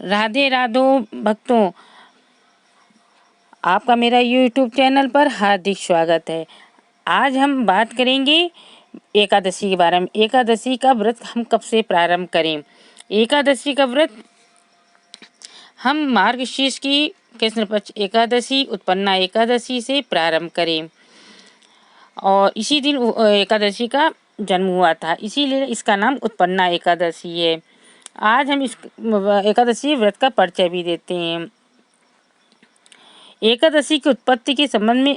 राधे राधो भक्तों, आपका मेरा YouTube चैनल पर हार्दिक स्वागत है। आज हम बात करेंगे एकादशी के बारे में। एकादशी का व्रत हम कब से प्रारंभ करें। एकादशी का व्रत हम मार्गशीर्ष की कृष्ण पक्ष एकादशी उत्पन्ना एकादशी से प्रारंभ करें और इसी दिन एकादशी का जन्म हुआ था, इसीलिए इसका नाम उत्पन्ना एकादशी है। आज हम इस एकादशी व्रत का परिचय भी देते हैं। एकादशी की उत्पत्ति के संबंध में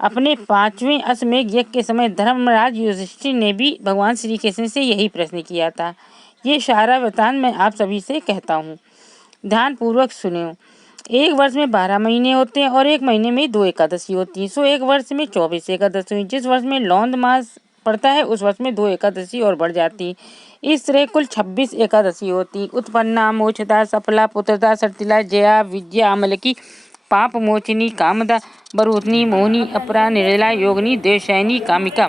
अपने 5वें अश्वमेध यज्ञ के समय धर्मराज युधिष्ठिर ने भी भगवान श्री कृष्ण से यही प्रश्न किया था। ये सारा वृतांत मैं आप सभी से कहता हूँ, ध्यान पूर्वक सुनो। एक वर्ष में 12 महीने होते हैं और एक महीने में 2 एकादशी होती है। सो एक वर्ष में 24 एकादशी हुई। जिस वर्ष में लौंद मास पड़ता है उस वर्ष में 2 एकादशी और बढ़ जाती। इस तरह कुल 26 एकादशी होती। उत्पन्ना, मोक्षदा, सफला, पुत्रदा, सटिला, जया, विजया, अमलकी, पाप मोचिनी, कामदा, बरूथनी, मोहिनी, अपरा, निर्जला, योगिनी, देवशयनी, कामिका,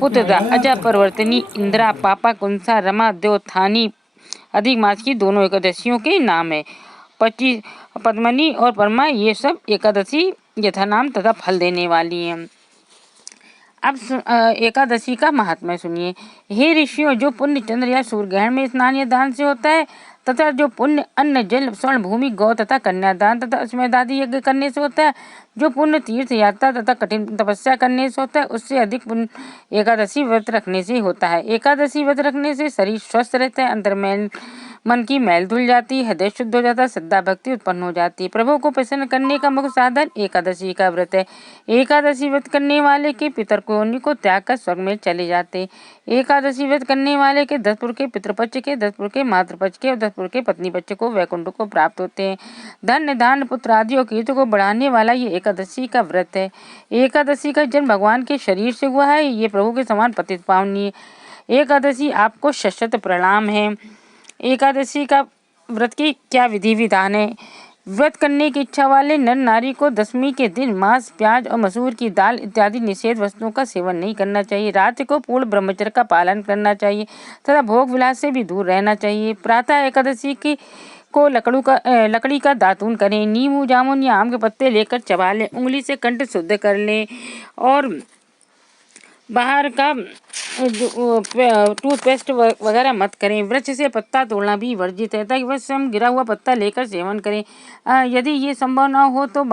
पुत्रदा, अजा, परवर्तनी, इंद्रा, पापा, कुंसा, रमा, द्योथानी अधिक मास की दोनों एकादशियों के नाम है। 25 पद्मनी और परमा, ये सब एकादशी यथा नाम तथा फल देने वाली हैं। अब एकादशी का महात्म्य सुनिए। हे ऋषियों, जो पुण्य चंद्र या सूर्य ग्रहण में स्नान या दान से होता है तथा जो पुण्य अन्न, जल, स्वर्ण, भूमि, गौ तथा कन्यादान तथा अश्वमेध आदि यज्ञ करने से होता है, जो पुण्य तीर्थ यात्रा तथा कठिन तपस्या करने से होता है, उससे अधिक पुण्य एकादशी व्रत रखने से होता है। एकादशी व्रत रखने से शरीर स्वस्थ रहता है, अंतर मन की मैल धुल जाती है, हृदय शुद्ध हो जाता है, श्रद्धा भक्ति उत्पन्न हो जाती है। प्रभु को प्रसन्न करने का मुख्य साधन एकादशी का व्रत है। एकादशी व्रत करने वाले के पितर योनि को त्याग कर स्वर्ग में चले जाते। एकादशी व्रत करने वाले के 10 पुर के पितृपक्ष के, 10 पुर के मातृपक्ष के और 10 पुर के पत्नी पक्ष को वैकुंठ को प्राप्त होते हैं। धन्य दान पुत्र आदि और कीर्ति को बढ़ाने वाला ये एकादशी का व्रत है। एकादशी का जन्म भगवान के शरीर से हुआ है। ये प्रभु के समान पतित पावनी है। एकादशी आपको शत प्रणाम है। एकादशी का व्रत की क्या विधि विधान है। व्रत करने की इच्छा वाले नर नारी को दशमी के दिन मांस, प्याज और मसूर की दाल इत्यादि निषेध वस्तुओं का सेवन नहीं करना चाहिए। रात्रि को पूर्ण ब्रह्मचर्य का पालन करना चाहिए तथा भोग विलास से भी दूर रहना चाहिए। प्रातः एकादशी की को लकड़ी का दातून करें। नींबू, जामुन या आम के पत्ते लेकर चबा लें। उंगली से कंठ शुद्ध कर लें और बाहर का टूथपेस्ट वगैरह मत करें। वृक्ष से पत्ता तोड़ना भी वर्जित है ताकि वह स्वयं गिरा हुआ पत्ता लेकर सेवन करें। यदि ये संभव न हो तो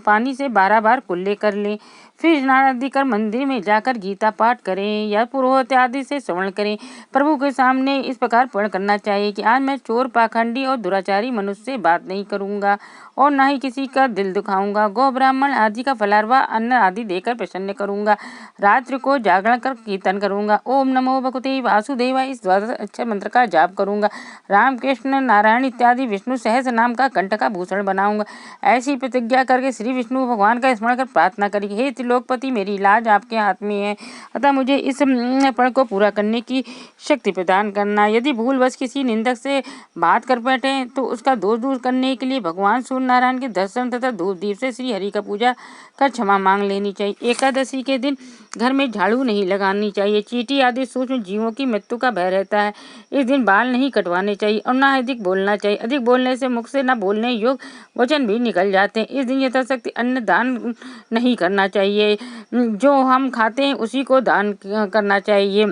पानी से 12 बार कुल्ले कर लें। फिर स्नान आदि कर मंदिर में जाकर गीता पाठ करें या पुरोहित आदि से श्रवण करें। प्रभु के सामने इस प्रकार प्रण करना चाहिए कि आज मैं चोर, पाखंडी और दुराचारी मनुष्य से बात नहीं करूंगा और न ही किसी का दिल दुखाऊंगा। गौ, ब्राह्मण आदि का फलारवा अन्न आदि देकर प्रसन्न करूंगा। रात्रि को जागरण कर कीर्तन करूंगा। ओम नमो भगवते वासुदेवाय इस 12 अक्षर मंत्र का जाप करूंगा। राम, कृष्ण, नारायण इत्यादि विष्णु सहस्र नाम का कंठ का भूषण बनाऊंगा। ऐसी प्रतिज्ञा करके श्री विष्णु भगवान का स्मरण कर प्रार्थना करेंगे। हे त्रिलोकपति, मेरी लाज आपके हाथ में है, अतः मुझे इस प्रण को पूरा करने की शक्ति प्रदान करना। यदि भूलवश किसी निंदक से बात कर बैठे तो उसका दोष दूर करने के लिए भगवान सूर्य नारायण के दर्शन तथा धूप दीप से श्री हरि का पूजा कर क्षमा मांग लेनी चाहिए। एकादशी के दिन घर में झाड़ू नहीं लगानी चाहिए। चींटी आदि सूक्ष्म जीवों की मृत्यु का भय रहता है। इस दिन बाल नहीं कटवाने चाहिए और न अधिक बोलना चाहिए। अधिक बोलने से मुख से न बोलने योग्य वचन भी निकल जाते हैं। इस दिन यथाशक्ति अन्न दान नहीं करना चाहिए। जो हम खाते हैं उसी को दान करना चाहिए।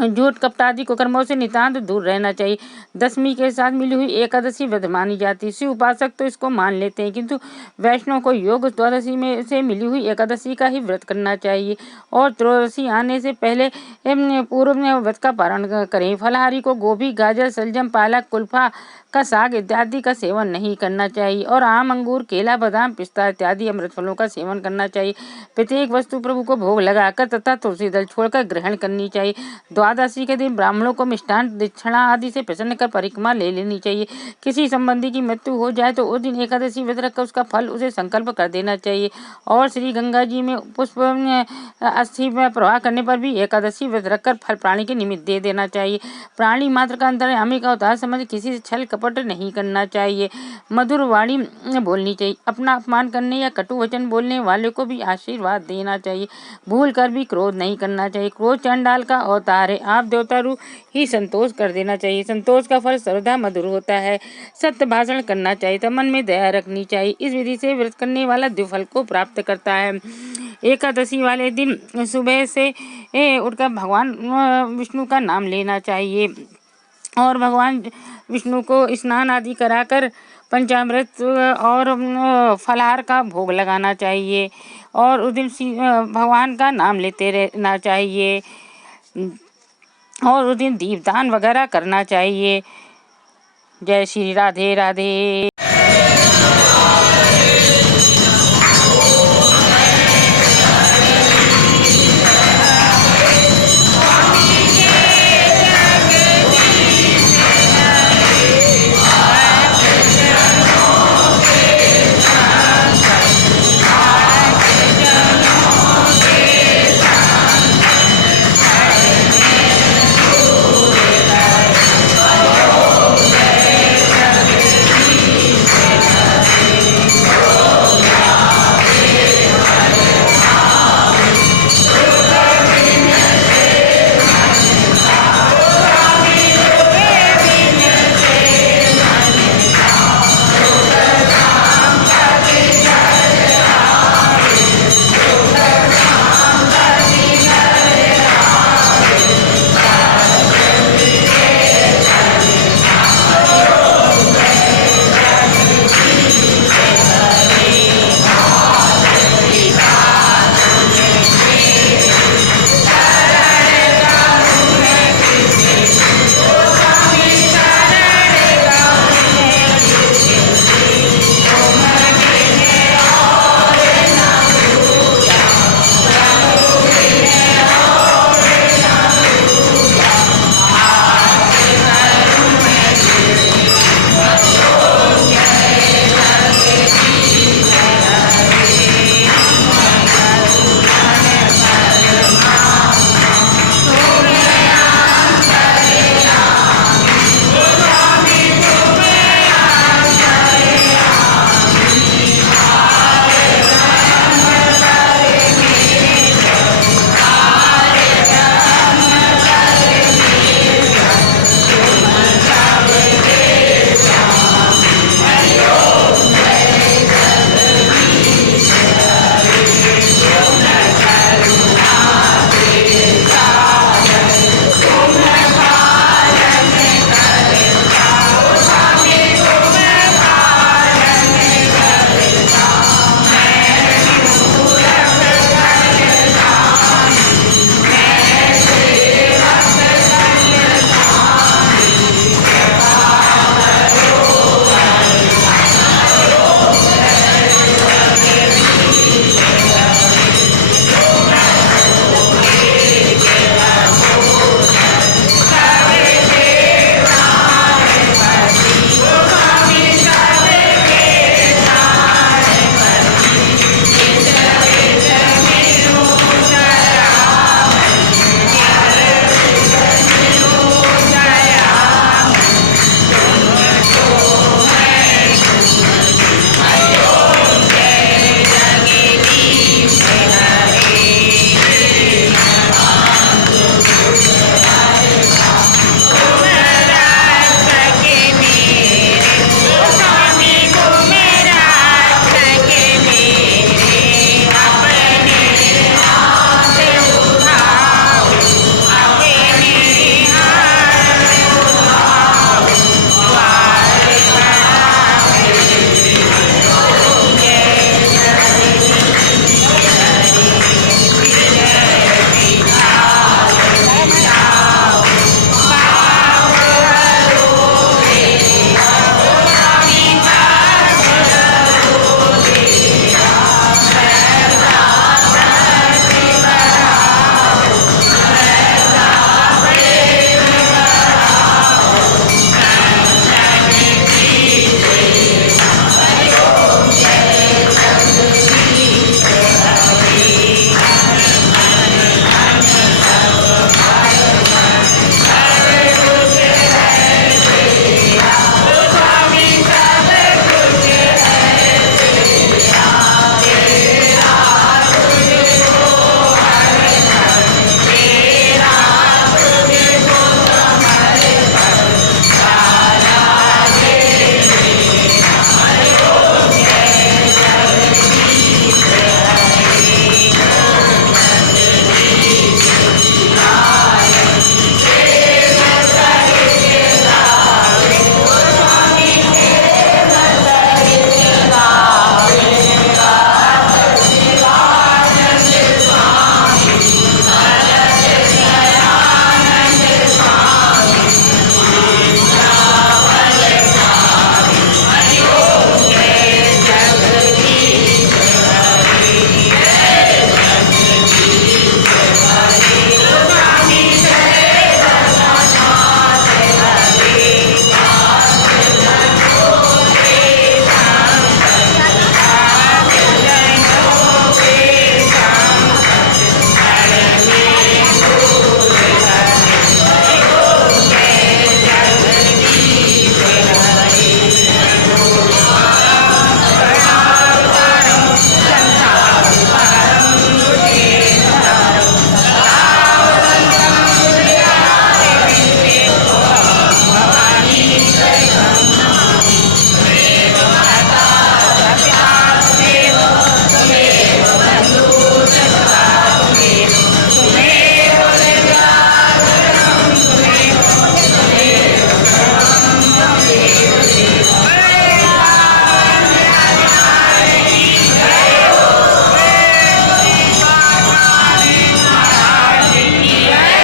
झूठ, कपट आदि कुकर्मों से नितांत दूर रहना चाहिए। दशमी के साथ मिली हुई एकादशी व्रत मानी जाती है। शिव उपासक तो इसको मान लेते हैं, किंतु वैष्णव को योग द्वादशी में से मिली हुई एकादशी का ही व्रत करना चाहिए और त्रयोदशी आने से पहले पूर्व में व्रत का पारण करें। फलाहारी को गोभी, गाजर, सलजम, पालक, कुल्फा का साग इत्यादि का सेवन नहीं करना चाहिए और आम, अंगूर, केला, बादाम, पिस्ता इत्यादि अमृत फलों का सेवन करना चाहिए। प्रत्येक वस्तु प्रभु को भोग लगाकर तथा तुलसी दल छोड़कर ग्रहण करनी चाहिए। द्वादशी के दिन ब्राह्मणों को मिष्टान, दक्षिणा आदि से प्रसन्न कर परिक्रमा ले लेनी चाहिए। किसी संबंधी की मृत्यु हो जाए तो उस दिन एकादशी व्रत रखकर उसका फल उसे संकल्प कर देना चाहिए और श्री गंगा जी में पुष्प अस्थि में प्रवाह करने पर भी एकादशी व्रत रखकर फल प्राणी के निमित्त दे देना चाहिए। प्राणी मात्र का अंतर्यामी का अवतार समझ किसी से छल कपट नहीं करना चाहिए। मधुर वाणी बोलनी चाहिए। अपना अपमान करने या कटु वचन बोलने वाले को भी आशीर्वाद देना चाहिए। भूल कर भी क्रोध नहीं करना चाहिए। क्रोध चंडाल का अवतार है। आप देवता रूप ही संतोष कर देना चाहिए। संतोष का फल सर्वदा मधुर होता है। सत्य भाषण करना चाहिए तो मन में दया रखनी चाहिए। इस विधि से व्रत करने वाला द्विफल को प्राप्त करता है। एकादशी वाले दिन सुबह से उठकर भगवान विष्णु का नाम लेना चाहिए और भगवान विष्णु को स्नान आदि कराकर पंचामृत और फलाहार का भोग लगाना चाहिए और उस दिन भगवान का नाम लेते रहना चाहिए और उस दिन दीपदान वगैरह करना चाहिए। जय श्री राधे राधे।